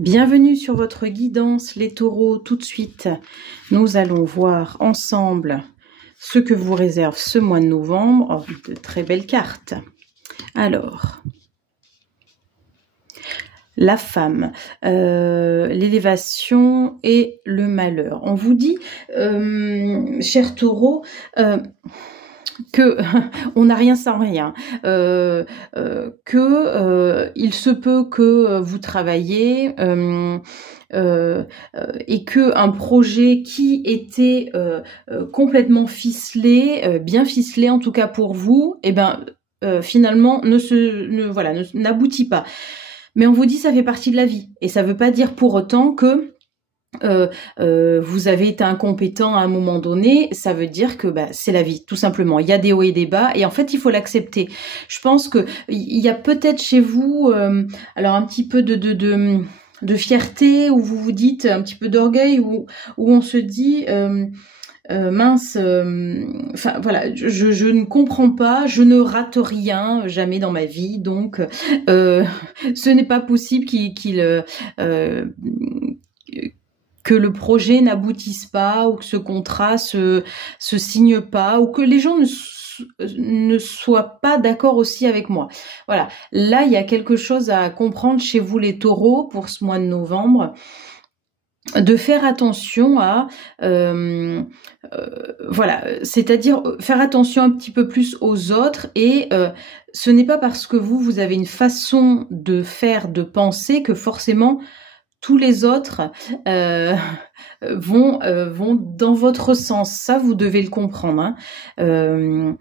Bienvenue sur votre guidance, les taureaux. Tout de suite, nous allons voir ensemble ce que vous réserve ce mois de novembre. Oh, de très belles cartes. Alors, la femme, l'élévation et le malheur. On vous dit, chers taureaux, que on n'a rien sans rien, il se peut que vous travaillez et que un projet qui était complètement ficelé, bien ficelé en tout cas pour vous, finalement n'aboutit pas. Mais on vous dit ça fait partie de la vie et ça veut pas dire pour autant que vous avez été incompétent à un moment donné, ça veut dire que c'est la vie, tout simplement. Il y a des hauts et des bas, et en fait, il faut l'accepter. Je pense que il y a peut-être chez vous, alors un petit peu de fierté, où vous vous dites un petit peu d'orgueil, où on se dit mince, enfin voilà, je ne comprends pas, je ne rate rien jamais dans ma vie, donc ce n'est pas possible que le projet n'aboutisse pas, ou que ce contrat se signe pas, ou que les gens ne soient pas d'accord aussi avec moi. Voilà, là il y a quelque chose à comprendre chez vous les taureaux pour ce mois de novembre, de faire attention à voilà, c'est-à-dire faire attention un petit peu plus aux autres, et ce n'est pas parce que vous avez une façon de faire, de penser, que forcément tous les autres vont dans votre sens. Ça, vous devez le comprendre. Hein.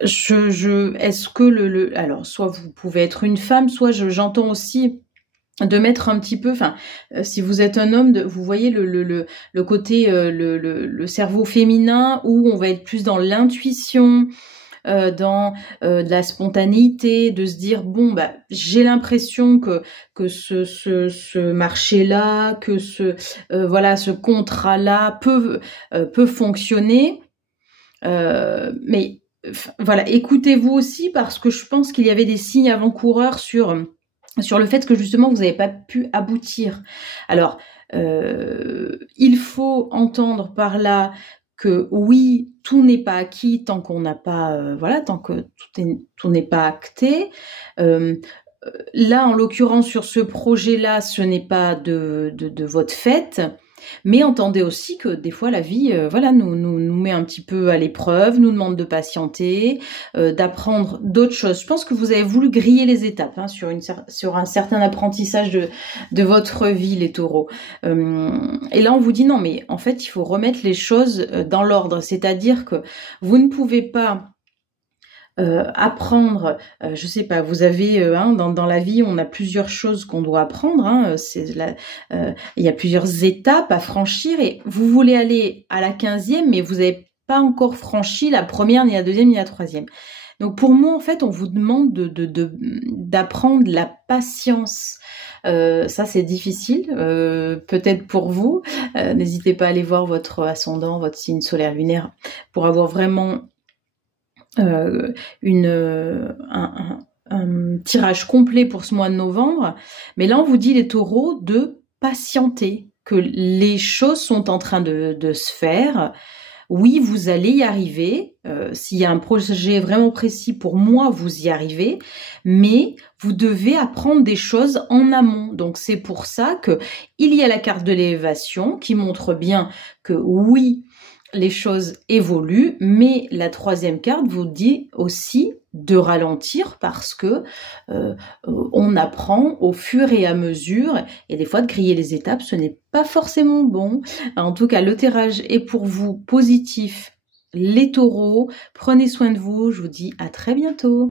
Est-ce que alors, soit vous pouvez être une femme, soit j'entends aussi de mettre un petit peu, enfin, si vous êtes un homme, vous voyez le côté, le cerveau féminin, où on va être plus dans l'intuition, dans de la spontanéité, de se dire bon j'ai l'impression que ce marché-là, que ce contrat-là peut fonctionner, mais voilà, écoutez-vous aussi, parce que je pense qu'il y avait des signes avant-coureurs sur le fait que justement vous n'avez pas pu aboutir. Alors il faut entendre par là que oui, tout n'est pas acquis tant qu'on n'a pas, tant que tout n'est pas acté. Là, en l'occurrence, sur ce projet-là, ce n'est pas de votre fait. Mais entendez aussi que des fois la vie nous met un petit peu à l'épreuve, nous demande de patienter, d'apprendre d'autres choses. Je pense que vous avez voulu griller les étapes sur un certain apprentissage de votre vie, les taureaux. Et là on vous dit non, mais en fait il faut remettre les choses dans l'ordre, c'est-à-dire que vous ne pouvez pas apprendre, je sais pas, vous avez dans la vie on a plusieurs choses qu'on doit apprendre, il y a plusieurs étapes à franchir, et vous voulez aller à la 15e, mais vous n'avez pas encore franchi la première, ni la deuxième, ni la troisième. Donc pour moi en fait on vous demande d'apprendre la patience. Ça c'est difficile, peut-être pour vous. N'hésitez pas à aller voir votre ascendant, votre signe solaire lunaire, pour avoir vraiment un tirage complet pour ce mois de novembre. Mais là on vous dit, les taureaux, de patienter, que les choses sont en train de se faire. Oui, vous allez y arriver. S'il y a un projet vraiment précis, pour moi, vous y arrivez. Mais vous devez apprendre des choses en amont. Donc c'est pour ça que il y a la carte de l'élévation qui montre bien que oui, les choses évoluent, mais la troisième carte vous dit aussi de ralentir, parce que on apprend au fur et à mesure, et des fois de griller les étapes, ce n'est pas forcément bon. En tout cas, le tirage est pour vous positif, les taureaux. Prenez soin de vous, je vous dis à très bientôt.